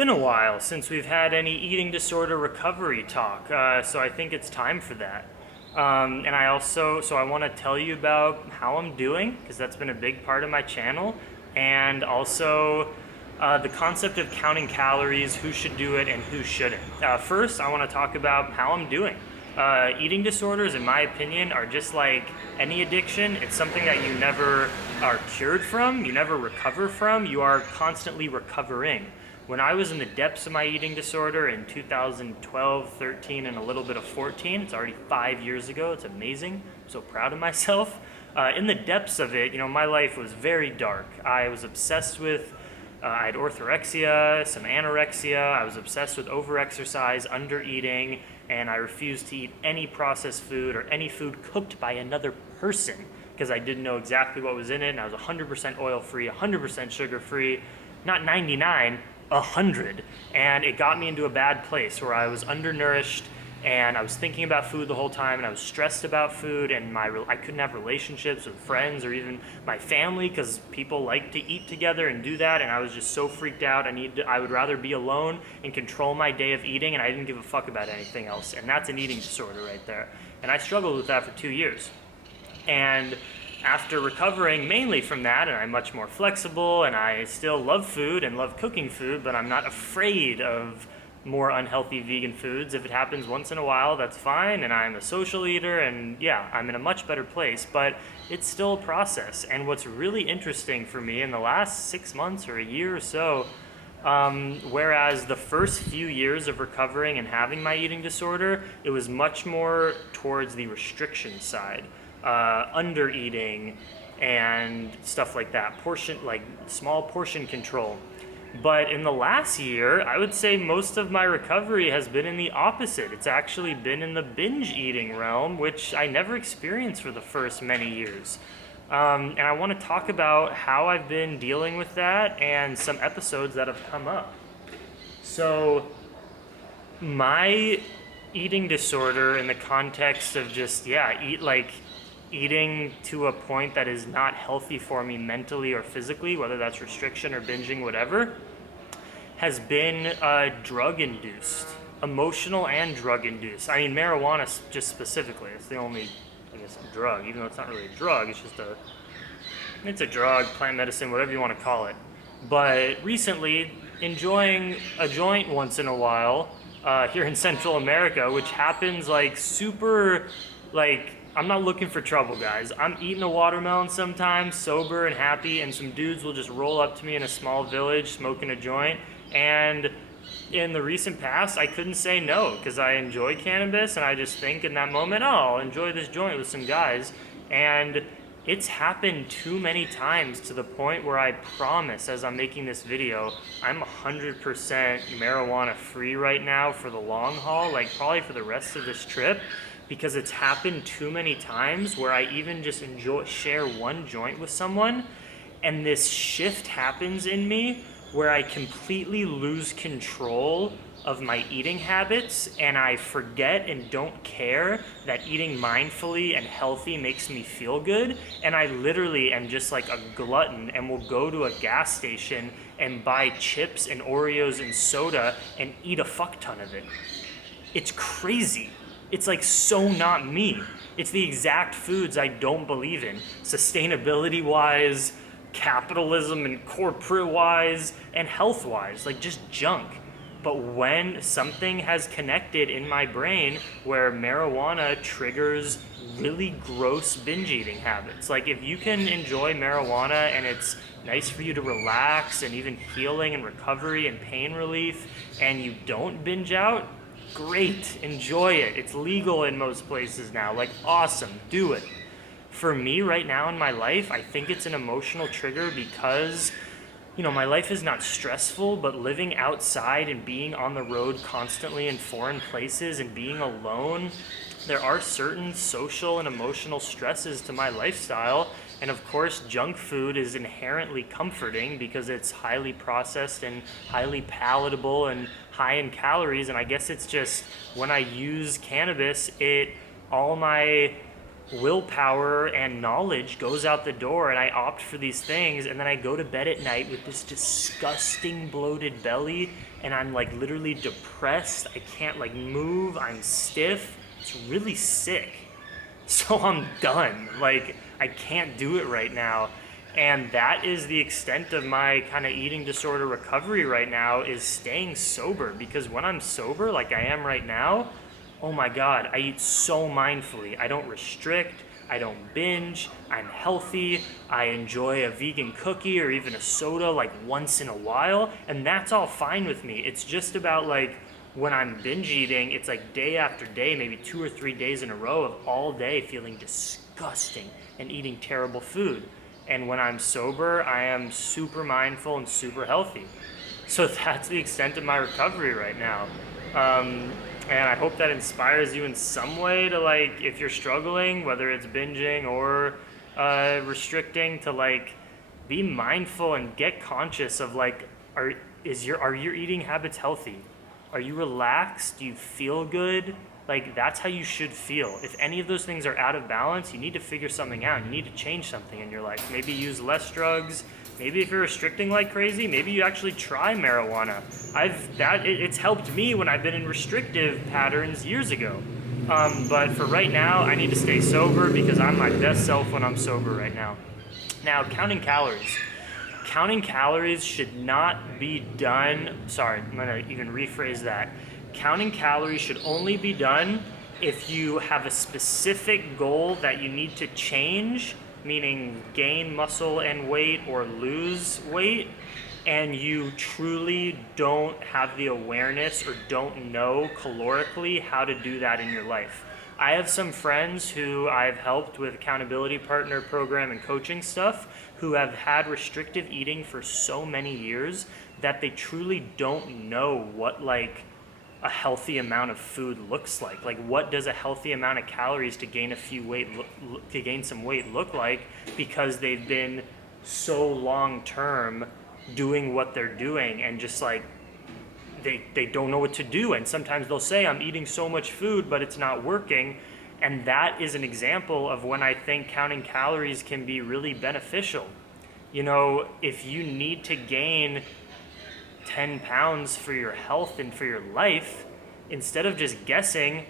been a while since we've had any eating disorder recovery talk, so I think it's time for that. So I want to tell you about how I'm doing, because that's been a big part of my channel, and also the concept of counting calories, who should do it and who shouldn't. First, I want to talk about how I'm doing. Eating disorders, in my opinion, are just like any addiction. It's something that you never are cured from, you never recover from, you are constantly recovering. When I was in the depths of my eating disorder in 2012, 13, and a little bit of 14, it's already 5 years ago, it's amazing, I'm so proud of myself. In the depths of it, my life was very dark. I was obsessed with, I had orthorexia, some anorexia, I was obsessed with overexercise, undereating, and I refused to eat any processed food or any food cooked by another person because I didn't know exactly what was in it, and I was 100% oil-free, 100% sugar-free, not 99, 100, and it got me into a bad place where I was undernourished and I was thinking about food the whole time, and I was stressed about food, and I couldn't have relationships with friends or even my family because people like to eat together and do that, and I was just so freaked out. I would rather be alone and control my day of eating, and I didn't give a fuck about anything else, and that's an eating disorder right there. And I struggled with that for 2 years. And after recovering mainly from that, and I'm much more flexible, and I still love food and love cooking food, but I'm not afraid of more unhealthy vegan foods. If it happens once in a while, that's fine, and I'm a social eater, and yeah, I'm in a much better place, but it's still a process. And what's really interesting for me in the last 6 months or a year or so, whereas the first few years of recovering and having my eating disorder, it was much more towards the restriction side. Under eating and stuff like that, small portion control. But in the last year, I would say most of my recovery has been in the opposite. It's actually been in the binge eating realm, which I never experienced for the first many years. And I want to talk about how I've been dealing with that and some episodes that have come up. So my eating disorder in the context of just, eating to a point that is not healthy for me mentally or physically, whether that's restriction or binging, whatever, has been drug-induced, emotional and drug-induced. I mean, marijuana just specifically, it's the only, drug, even though it's not really a drug, it's a drug, plant medicine, whatever you want to call it. But recently, enjoying a joint once in a while here in Central America, which happens I'm not looking for trouble, guys. I'm eating a watermelon sometimes, sober and happy, and some dudes will just roll up to me in a small village smoking a joint. And in the recent past, I couldn't say no because I enjoy cannabis, and I just think in that moment, I'll enjoy this joint with some guys. And it's happened too many times to the point where I promise, as I'm making this video, I'm 100% marijuana free right now for the long haul, probably for the rest of this trip. Because it's happened too many times where I even just share one joint with someone, and this shift happens in me where I completely lose control of my eating habits, and I forget and don't care that eating mindfully and healthy makes me feel good, and I literally am just like a glutton and will go to a gas station and buy chips and Oreos and soda and eat a fuck ton of it. It's crazy. It's so not me. It's the exact foods I don't believe in, sustainability-wise, capitalism and corporate-wise, and health-wise, just junk. But when something has connected in my brain where marijuana triggers really gross binge eating habits, if you can enjoy marijuana and it's nice for you to relax and even healing and recovery and pain relief, and you don't binge out, great, enjoy it. It's legal in most places now. Awesome, do it. For me right now in my life, I think it's an emotional trigger because, my life is not stressful, but living outside and being on the road constantly in foreign places and being alone, there are certain social and emotional stresses to my lifestyle. And of course, junk food is inherently comforting because it's highly processed and highly palatable and high in calories. And I guess it's just when I use cannabis, all my willpower and knowledge goes out the door and I opt for these things, and then I go to bed at night with this disgusting bloated belly, and I'm like literally depressed. I can't like move, I'm stiff. It's really sick. So I'm done. Like, I can't do it right now. And that is the extent of my kind of eating disorder recovery right now, is staying sober. Because when I'm sober, like I am right now, oh my God, I eat so mindfully. I don't restrict, I don't binge, I'm healthy, I enjoy a vegan cookie or even a soda like once in a while, and that's all fine with me. It's just about like when I'm binge eating, it's like day after day, maybe 2 or 3 days in a row of all day feeling disgusting and eating terrible food. And when I'm sober, I am super mindful and super healthy. So that's the extent of my recovery right now. And I hope that inspires you in some way to, like, if you're struggling, whether it's binging or restricting, to like be mindful and get conscious of like, are your eating habits healthy? Are you relaxed? Do you feel good? Like, that's how you should feel. If any of those things are out of balance, you need to figure something out. You need to change something in your life. Maybe use less drugs. Maybe if you're restricting like crazy, maybe you actually try marijuana. It's helped me when I've been in restrictive patterns years ago. But for right now, I need to stay sober because I'm my best self when I'm sober right now. Now, counting calories. Counting calories should not be done. Sorry, I'm gonna even rephrase that. Counting calories should only be done if you have a specific goal that you need to change, meaning gain muscle and weight or lose weight, and you truly don't have the awareness or don't know calorically how to do that in your life. I have some friends who I've helped with accountability partner program and coaching stuff who have had restrictive eating for so many years that they truly don't know what like a healthy amount of food looks like. Like, what does a healthy amount of calories to gain some weight look like, because they've been so long term doing what they're doing, and just like they don't know what to do. And sometimes they'll say, I'm eating so much food but it's not working. And that is an example of when I think counting calories can be really beneficial. You know, if you need to gain 10 pounds for your health and for your life, instead of just guessing,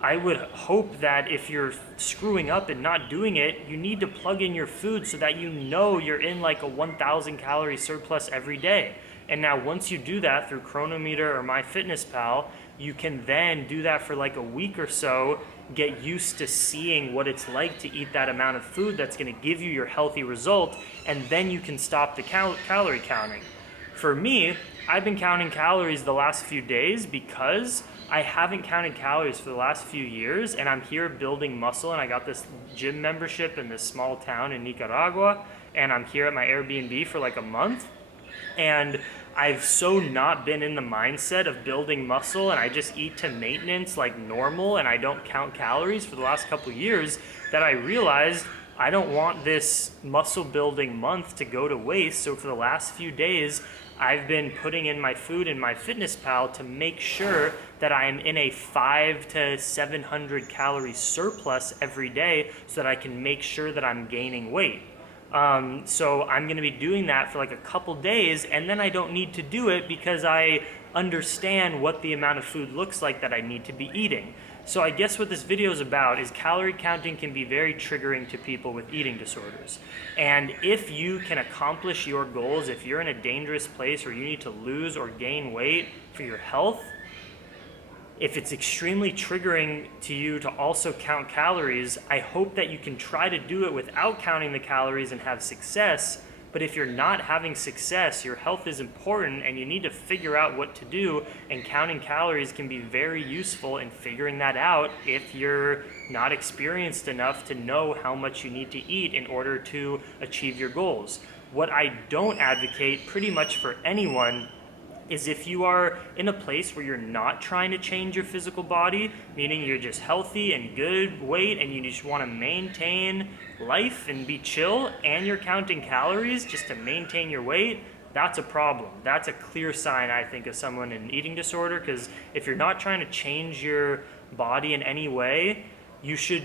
I would hope that if you're screwing up and not doing it, you need to plug in your food so that you know you're in like a 1,000 calorie surplus every day. And now once you do that through Chronometer or MyFitnessPal, you can then do that for like a week or so, get used to seeing what it's like to eat that amount of food that's going to give you your healthy result, and then you can stop the calorie counting. For me, I've been counting calories the last few days because I haven't counted calories for the last few years, and I'm here building muscle, and I got this gym membership in this small town in Nicaragua, and I'm here at my Airbnb for like a month, and I've so not been in the mindset of building muscle, and I just eat to maintenance like normal, and I don't count calories for the last couple of years, that I realized I don't want this muscle building month to go to waste. So for the last few days, I've been putting in my food in MyFitnessPal to make sure that I am in a 500 to 700 calorie surplus every day, so that I can make sure that I'm gaining weight. So I'm going to be doing that for like a couple days, and then I don't need to do it because I understand what the amount of food looks like that I need to be eating. So I guess what this video is about is calorie counting can be very triggering to people with eating disorders. And if you can accomplish your goals, if you're in a dangerous place where you need to lose or gain weight for your health, if it's extremely triggering to you to also count calories, I hope that you can try to do it without counting the calories and have success. But if you're not having success, your health is important and you need to figure out what to do, and counting calories can be very useful in figuring that out if you're not experienced enough to know how much you need to eat in order to achieve your goals. What I don't advocate pretty much for anyone is if you are in a place where you're not trying to change your physical body, meaning you're just healthy and good weight and you just want to maintain life and be chill, and you're counting calories just to maintain your weight, that's a problem. That's a clear sign, I think, of someone in an eating disorder, because if you're not trying to change your body in any way, you should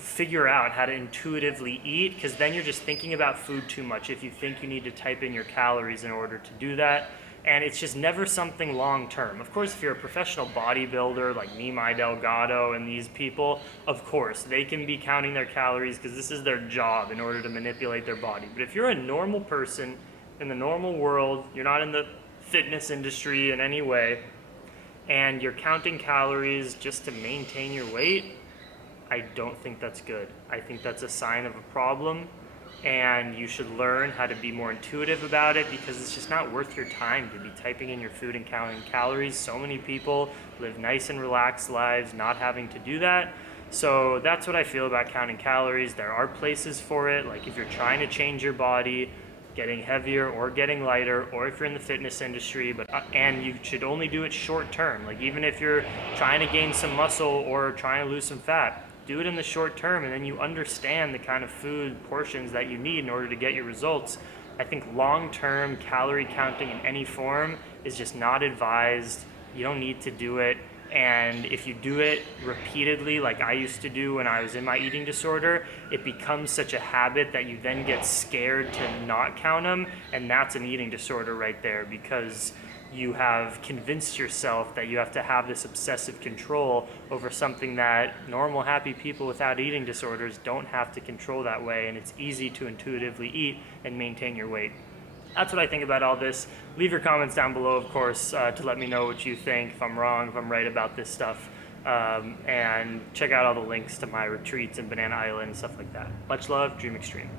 figure out how to intuitively eat, because then you're just thinking about food too much if you think you need to type in your calories in order to do that. And it's just never something long term. Of course, if you're a professional bodybuilder like Nimai Delgado and these people, of course, they can be counting their calories because this is their job in order to manipulate their body. But if you're a normal person in the normal world, you're not in the fitness industry in any way, and you're counting calories just to maintain your weight, I don't think that's good. I think that's a sign of a problem, and you should learn how to be more intuitive about it, because it's just not worth your time to be typing in your food and counting calories. So many people live nice and relaxed lives not having to do that. So that's what I feel about counting calories. There are places for it, like if you're trying to change your body, getting heavier or getting lighter, or if you're in the fitness industry, and you should only do it short term. Like even if you're trying to gain some muscle or trying to lose some fat, do it in the short term, and then you understand the kind of food portions that you need in order to get your results. I think long-term calorie counting in any form is just not advised. You don't need to do it. And if you do it repeatedly, like I used to do when I was in my eating disorder, it becomes such a habit that you then get scared to not count them. And that's an eating disorder right there, because you have convinced yourself that you have to have this obsessive control over something that normal, happy people without eating disorders don't have to control that way. And it's easy to intuitively eat and maintain your weight. That's what I think about all this. Leave your comments down below, of course, to let me know what you think, if I'm wrong, if I'm right about this stuff. And check out all the links to my retreats in Banana Island and stuff like that. Much love, Dream Extreme.